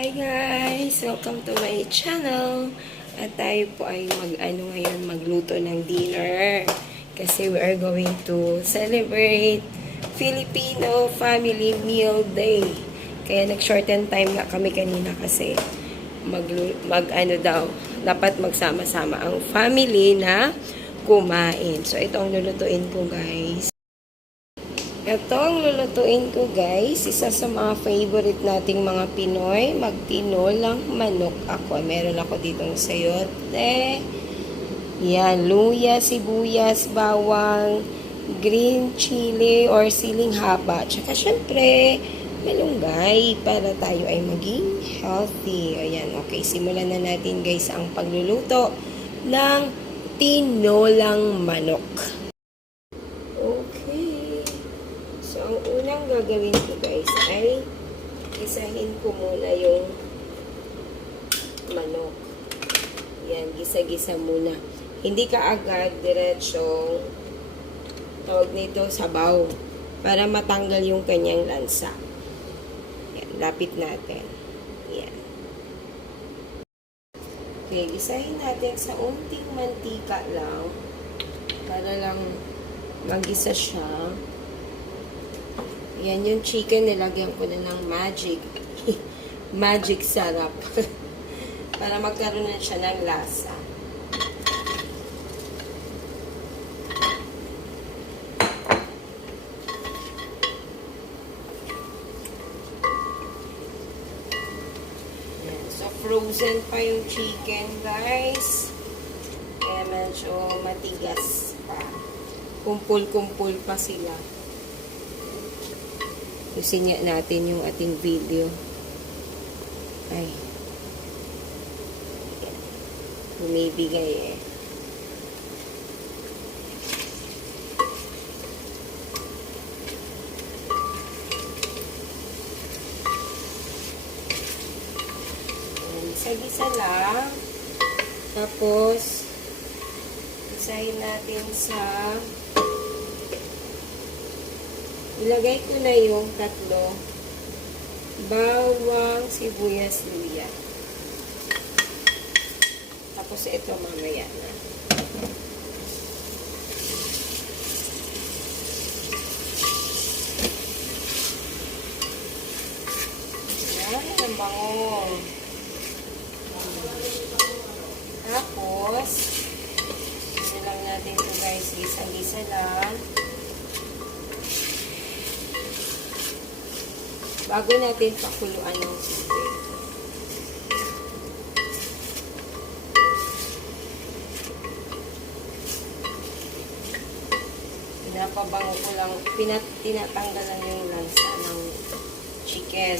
Hi guys! Welcome to my channel. At tayo po ay magluto ng dinner. Kasi we are going to celebrate Filipino Family Meal Day. Kaya nag-shorten time nga kami kanina kasi dapat magsama-sama ang family na kumain. So ito ang lulutuin ko guys. Ito ang lulutuin ko guys, isa sa mga favorite nating mga Pinoy, magtinolang manok ako. Meron ako ditong sayote, yan, luya, sibuyas, bawang, green chili or siling haba. Tsaka syempre, malunggay para tayo ay maging healthy. Ayan, okay, simulan na natin guys ang pagluluto ng tinolang manok. Ang unang gagawin ko guys ay gisahin ko muna yung manok. Yan, gisa-gisa muna. Hindi ka agad diretsong tawag nito sabaw para matanggal yung kanyang lansa. Yan, lapit natin. Yan. Okay, gisahin natin sa unting mantika lang para lang magisa siya. Yan yung chicken, nilagyan ko na ng magic sarap. Para magkaroon na siya ng lasa. Yan. So, frozen pa yung chicken, guys. Kaya medyo matigas pa. Kumpul-kumpul pa sila. Yusin natin yung ating video. Ay. Bumibigay eh. Isa-gisa lang. Tapos, isahin natin sa ilagay ko na yung tatlo. Bawang, sibuyas, luya. Tapos ito mamaya na. Yan, ang bango. Tapos, isa lang natin ito guys. Gisa-gisa lang. Bago natin pakuluan ng tubig. Pinapabango ko lang, tinatanggalan yung lansa ng chicken.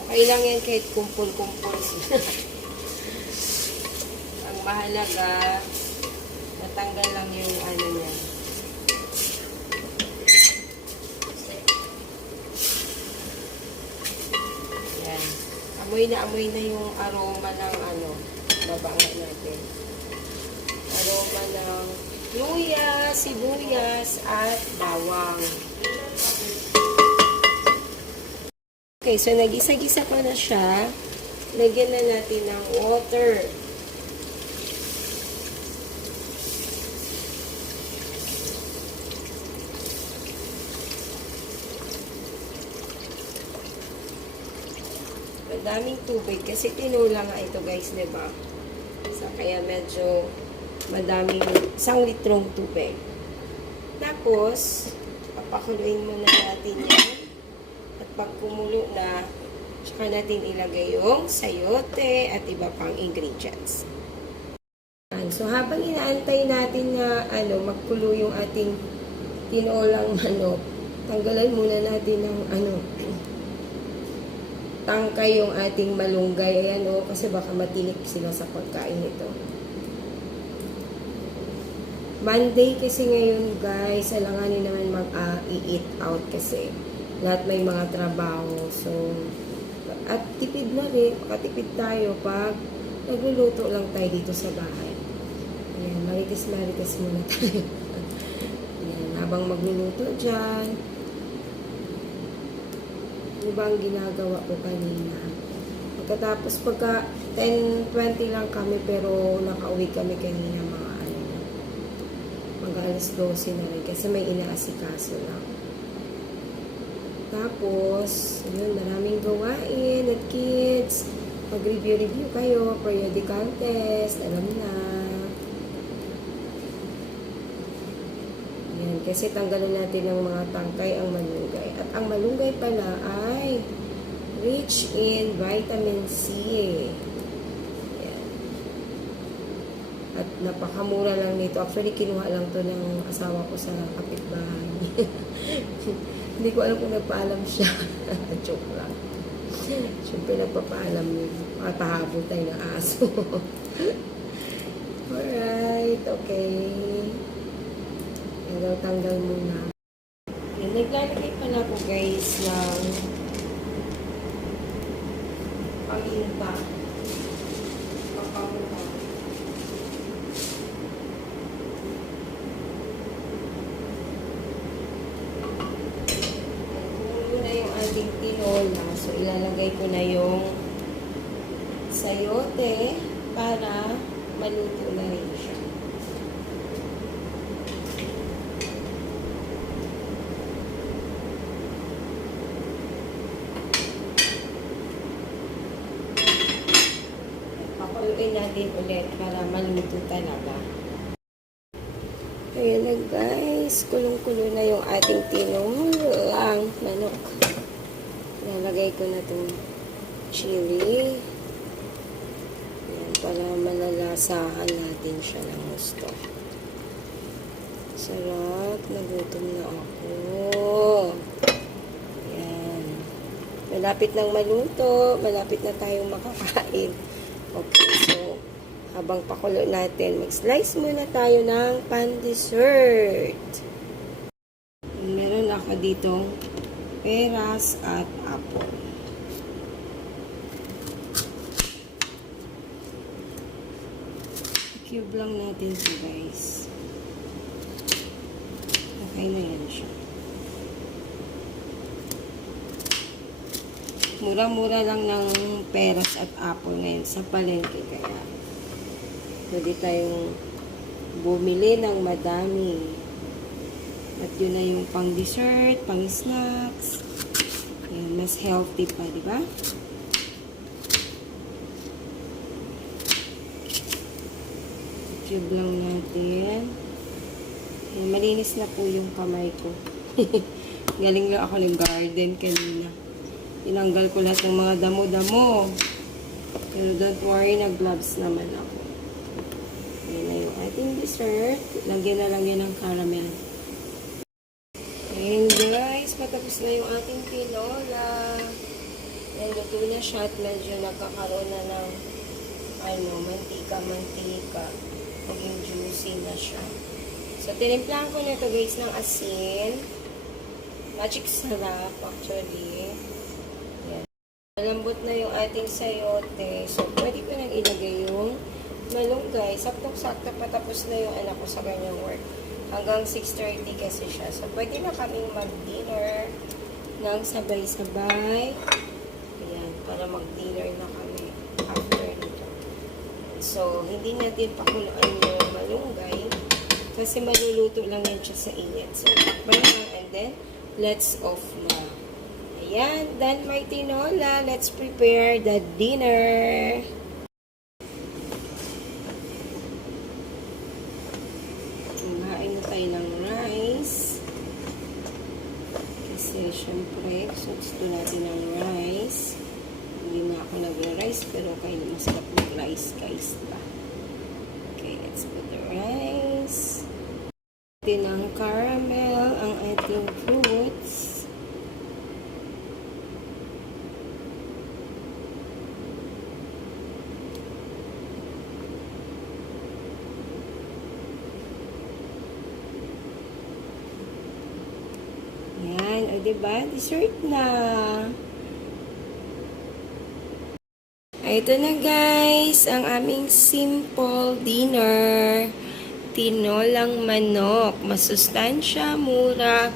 Okay lang yan kahit kumpul-kumpul. Mahalaga, matanggal lang yung ano niya. Yan. Amoy na yung aroma ng babanga natin. Aroma ng luya, sibuyas, at bawang. Okay, so nag-isa-gisa pa na siya. Lagyan na natin ng water. Daming tubig kasi tinula nga ito guys, diba? So, kaya medyo madaming 1 litrong tubig. Tapos, papakuluin muna natin yan. At pag kumulo na, tsaka natin ilagay yung sayote at iba pang ingredients. So, habang inaantay natin na magkulo yung ating tinolang manok, tanggalan muna natin ng tangkay yung ating malunggay. Ayan kasi baka matinik sila sa pagkain ito. Monday kasi ngayon guys, alanganin naman mag-eat out kasi lahat may mga trabaho. So, at tipid na rin, makatipid tayo pag nagluluto lang tayo dito sa bahay. Ayan, marites muna tayo. Yan, habang magluluto dyan. Ano ba ang ginagawa ko kanina? Pagkatapos, pagka 10:20 lang kami, pero nakauwi kami kanina mga alas 12 na rin kasi may inaasikaso lang. Tapos, yun, maraming gawain at kids. Mag-review kayo, periodical test, alam na. Yan, kasi tanggalin natin ng mga tangkay ang malunggay. At ang malunggay pala ay rich in vitamin C. Yan. At napakamura lang nito. Actually, kinuha lang to ng asawa ko sa kapitbahay. Hindi ko alam kung nagpaalam siya. Joke lang. Siyempre nagpapaalam yun. Matahabol tayo ng aso. Alright, okay. Pero tanggal muna. Yan, naglalagay pala ko guys ng paminta. Papamuha. Tinola. So, ilalagay ko na yung sayote para maluto na rin siya. Pakuluin natin ulit para maluto talaga. Ayan na guys, kulong-kulo na yung ating tinolang manok. Nalagay ko na itong chili. Yan, para malalasahan natin siya ng gusto. Sarap. Nagutom na ako. Yan. Malapit nang maluto. Malapit na tayong makakain. Okay, so, habang pakulo natin, mag-slice muna tayo ng pan-dessert. Meron ako ditong peras at apple. Cube lang natin ito guys. Okay na yan siya. Mura-mura lang ng peras at apple ngayon sa palengke, kaya pwede tayong bumili ng madami. At yun na yung pang dessert, pang snacks. Yan, mas healthy pa, di ba? Cube lang natin. Yan, malinis na po yung kamay ko. Galing lang ako ng garden kanina. Tinanggal ko lahat ng mga damo-damo. Pero don't worry, nag-gloves naman ako. Yan na yung ating dessert. Lagyan na lang yan ng caramel. Ayan guys, patapos na yung ating tinola. Ayan, luto na siya at medyo nagkakaroon na ng mantika. Maging juicy na siya. So, tinimplahan ko na ito guys ng asin. Magic sarap actually. Ayan. Malambot na yung ating sayote. So, pwede ko nang ilagay yung malunggay. Saktong-sakto patapos na yung anak ko sa kanyang work. Hanggang 6:30 kasi siya. So, pwede na kaming mag-dinner ng sabay-sabay. Ayan, para mag-dinner na kami after nito. So, hindi natin pakuluan yung malunggay kasi maluluto lang yan siya sa init. So, takpan lang and then, let's off na. Ayan, done my tinola. Let's prepare the dinner. Kumain na tayo ng rice. Kasi, syempre, gusto natin ng rice. Hindi na ako nag-rice, pero kayo masarap mag-rice, guys, diba? Okay, let's put the rice. Atin ang caramel, ang ating fruits. Yan, o diba? Dessert na. Ito na guys, ang aming simple dinner. tinolang manok. Masustansya, mura,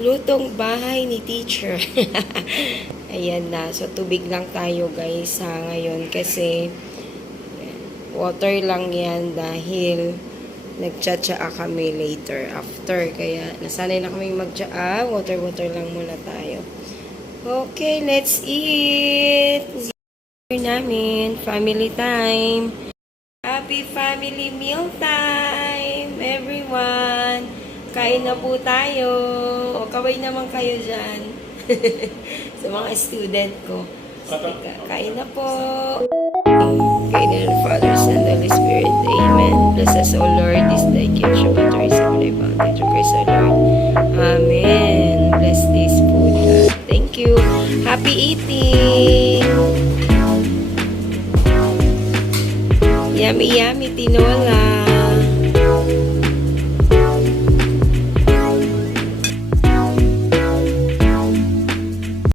lutong bahay ni teacher. Ayan na. So, tubig lang tayo guys ngayon kasi water lang yan dahil nagtsatsaa kami later after. Kaya nasanay na kami magtsaa. Water lang muna tayo. Okay, let's eat. Namin, family time. Happy family meal time, everyone. Kain na po tayo. O, kaway naman kayo dyan. Sa mga student ko. Kain na po. Kay the Father, Son, and Holy Spirit. Amen. Bless us, O Lord, this thy gift shall be to receive thy bounty through Christ our Lord. Amen. Bless this food, God. Thank you. Happy eating. Yummy, yummy, tinola.